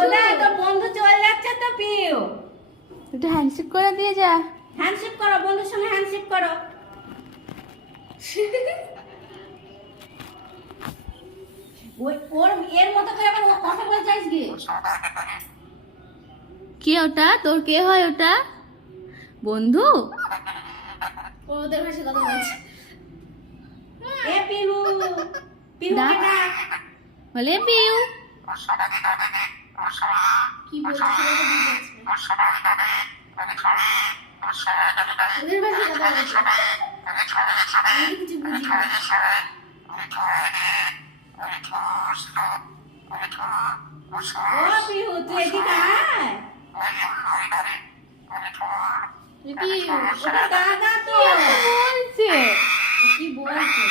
ওটা তো বন্ধু চলে যাচ্ছে তো পিউ। একটু হ্যান্ডশেক করে দিয়ে যা। হ্যান্ডশেক করো, বন্ধুর সঙ্গে হ্যান্ডশেক করো। ওর এর মতো করে আবার কথা বলতে চাইছ কি? কে ওটা? তোর কে হয় ওটা? বন্ধু? ওদের ভাষায় কথা বলছে। এ পিউ, পিউ ডাক। কে ডাক। বলে পিউ। কি বলছে সেটা তো বুঝতে পারছি না। ওদের ভাষায় কথা বলছে। আমি তো কিছু বুঝি না। ও পিউ, তুই এদিকে আয়। কি ওটা গাগা তো। বলছে কি বলছে?